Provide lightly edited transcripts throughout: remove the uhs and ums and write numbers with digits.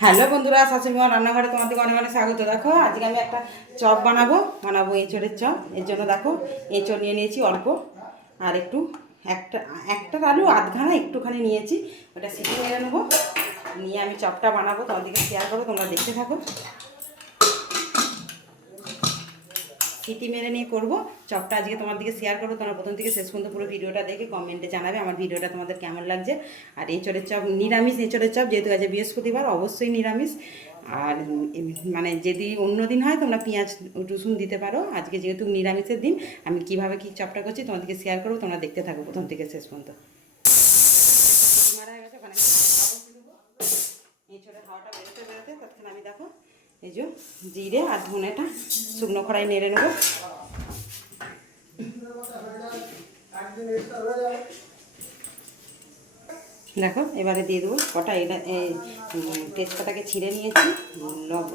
Hello বন্ধুরা, শাশুড়ি মা রান্নাঘরে তোমাদের অনেক অনেক স্বাগত। দেখো আজকে আমি একটা চপ বানাবো এঁচড়ের চপ। এর জন্য দেখো এঁচড় নিয়ে নিয়েছি অল্প, আর একটু একটা একটা আলু আধখানা একটুখানি নিয়েছি, ওটা সিটি মেরে নেবো। নিয়ে আমি চপটা বানাবো, তোমাদেরকে শেয়ার করবো, তোমরা দেখতে থাকো। সিটি মেরে নিয়ে করবো চপটা, আজকে তোমার দিকে শেয়ার করবো। তোমরা প্রথম থেকে শেষ পর্যন্ত পুরো ভিডিওটা দেখে কমেন্টে জানাবে আমার ভিডিওটা তোমাদের কেমন লাগছে। আর এঁচড়ের চপ নিরামিষ, এঁচড়ের চপ যেহেতু আজ বৃহস্পতিবার অবশ্যই নিরামিষ। আর মানে যদি অন্য দিন হয় তোমরা পেঁয়াজ রসুন দিতে পারো, আজকে যেহেতু নিরামিষের দিন আমি কিভাবে কি চপটা করছি তোমাদেরকে শেয়ার করবো, তোমরা দেখতে থাকো প্রথম থেকে শেষ পর্যন্ত। মারা হয়ে গেছে, ওখানে এঁচড়ের হাওয়াটা বেরোতে বেরোতে তৎক্ষণ আমি দেখো এই যে জিরে আর ধনেটা শুকনো খড়াই নেড়ে নেবো। দেখো এবারে দিয়ে দেবো কটা এটা তেজপাতাকে ছিঁড়ে নিয়েছি,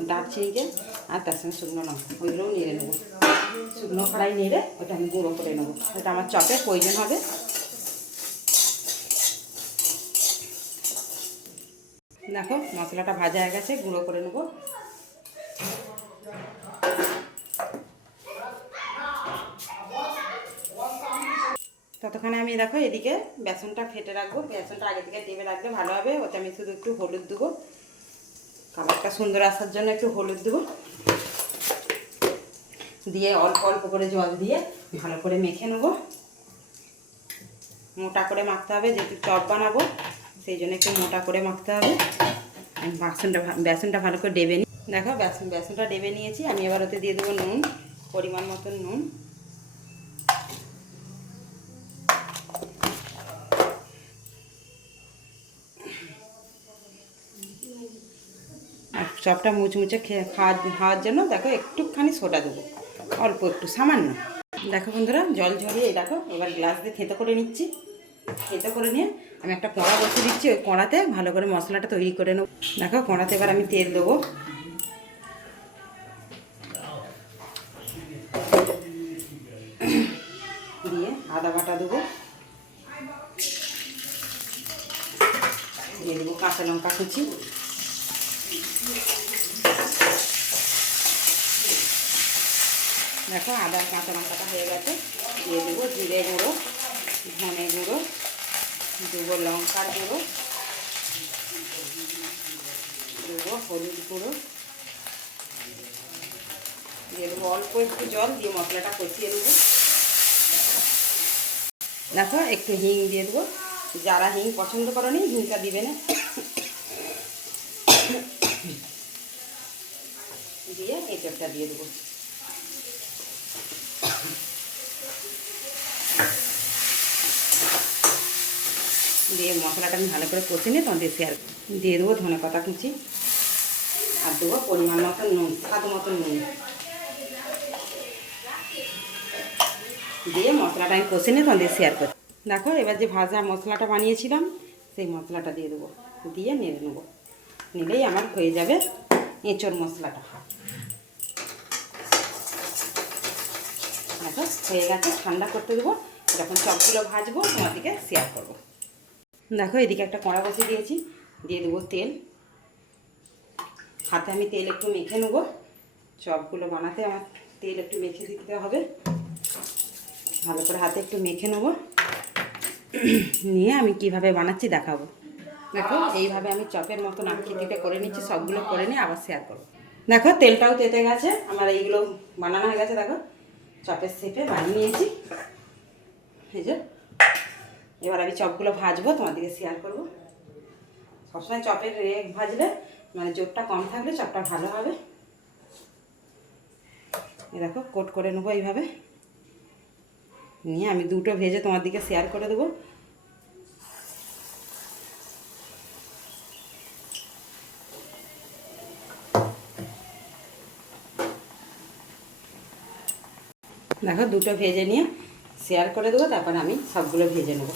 দারচিনিকে, আর তার সঙ্গে শুকনো লঙ্কা, ওইগুলোও নেড়ে নেবো। শুকনো খড়াই নেড়ে ওটা আমি গুঁড়ো করে নেবো, ওটা আমার চপের প্রয়োজন হবে। দেখো মশলাটা ভাজা হয়ে গেছে, গুঁড়ো করে নেবো। ততক্ষণে আমি দেখো এদিকে বেসনটা ফেটে রাখবো। বেসনটা আগে থেকে টেপে রাখলে ভালো হবে। ওতে আমি শুধু একটু হলুদ দেবো, কালারটা সুন্দর আসার জন্য একটু হলুদ দেবো, দিয়ে অল্প অল্প করে জল দিয়ে ভালো করে মেখে নেবো। মোটা করে মাখতে হবে, যেহেতু চপ বানাবো সেই জন্য একটু মোটা করে মাখতে হবে। আমি বেসনটা ভালো করে ডেবে নিই। দেখো বেসনটা ডেবে নিয়েছি। আমি এবার ওতে দিয়ে দেবো নুন, পরিমাণ মতন নুন। আর চপটা মুচমুচে খাওয়ার জন্য দেখো একটুখানি সোডা দেবো, অল্প একটু সামান্য। দেখো বন্ধুরা জল ঝরিয়ে দেখো এবার গ্লাস দিয়ে থেঁতো করে নিচ্ছি। থেঁতো করে নিয়ে আমি একটা কড়া বসিয়ে দিচ্ছি, ওই কড়াতে ভালো করে মশলাটা তৈরি করে নেব। দেখো কড়াতে এবার আমি তেল দেবো, দিয়ে আদা বাটা দেবো, দিয়ে দেবো কাঁচা লঙ্কা কুচি, দেখো আদা কাঁচা লঙ্কাটা হয়ে গেছে। দিয়ে দেবো জিরে গুঁড়ো, ধনে গুঁড়ো, দেবো লঙ্কার গুঁড়ো, দেবো হলুদ গুঁড়ো, দিয়ে দেবো অল্প একটু জল দিয়ে মশলাটা কষিয়ে দেবো। দেখো একটু হিং দিয়ে দেবো, যারা হিং পছন্দ করো নি হিংটা দিবে না। দিয়ে এঁচড়টা দিয়ে দেবো। দিয়ে মশলাটা আমি ভালো করে কষে নিয়ে তোমাদের শেয়ার দিয়ে দেবো ধনে পাতা কুচি, আর দেবো পরিমাণ মতন নুন, স্বাদ মতন নুন, দিয়ে মশলাটা আমি কষে নিয়ে তোমাদের শেয়ার করছি। দেখো এবার যে ভাজা মশলাটা বানিয়েছিলাম সেই মশলাটা দিয়ে দেবো, দিয়ে নেড়ে নেবো। নিলেই আমার হয়ে যাবে এঁচড় মশলাটা। দেখো হয়ে গেছে, ঠান্ডা করতে দেবো, যখন চপগুলো ভাজবো তোমাদেরকে শেয়ার করবো। দেখো এদিকে একটা কড়া বসিয়ে দিয়েছি, দিয়ে দেবো তেল। হাতে আমি তেল একটু মেখে নেবো, চপগুলো বানাতে আমার তেল একটু মেখে দিতে হবে। ভালো করে হাতে একটু মেখে নেবো, নিয়ে আমি কিভাবে বানাচ্ছি দেখাবো। দেখো এইভাবে আমি চপের মতন আকৃতিতে করে নিচ্ছি, সবগুলো করে নিয়ে আবার শেয়ার করবো। দেখো তেলটাও তেতে গেছে, আমার এইগুলো বানানো হয়ে গেছে। দেখো চপের শেপে বানিয়ে নিয়েছি, এই যে এবার আমি চপগুলো ভাজবো, তোমাদেরকে শেয়ার করবো। সবসময় চপের ভাজলে মানে জোরটা কম থাকলে চপটা ভালো হবে। এ দেখো কোট করে নেবো এইভাবে, নিয়ে আমি দুটো ভেজে তোমাদেরকে শেয়ার করে দেবো। দেখো দুটো ভেজে নিয়ে শেয়ার করে দেবো, তারপর আমি সবগুলো ভেজে নেবো,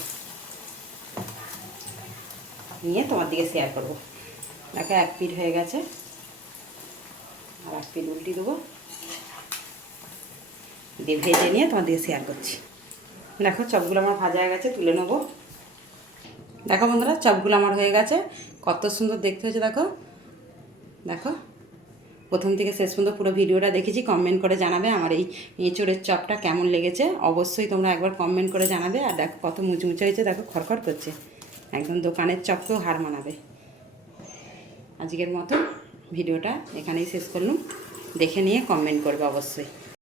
নিয়ে তোমার দিকে শেয়ার করবো। দেখো এক পিঠ হয়ে গেছে, আর এক পিঠ উল্টি দেবো, দিয়ে ভেজে নিয়ে তোমার দিকে শেয়ার করছি। দেখো চপগুলো আমার ভাজা হয়ে গেছে, তুলে নেবো। দেখো বন্ধুরা চপগুলো আমার হয়ে গেছে, কত সুন্দর দেখতে হয়েছে। দেখো দেখো প্রথম থেকে শেষ পর্যন্ত পুরো ভিডিওটা দেখেছি, কমেন্ট করে জানাবে আমার এই এঁচোড়ের চপটা কেমন লেগেছে। অবশ্যই তোমরা একবার কমেন্ট করে জানাবে। আর দেখো কত মুচমুচে হয়েছে, দেখো খড়খড় করছে, একদম দোকানের চপকেও হার মানাবে। আজকের মতো ভিডিওটা এখানেই শেষ করলাম, দেখে নিয়ে কমেন্ট করবে অবশ্যই।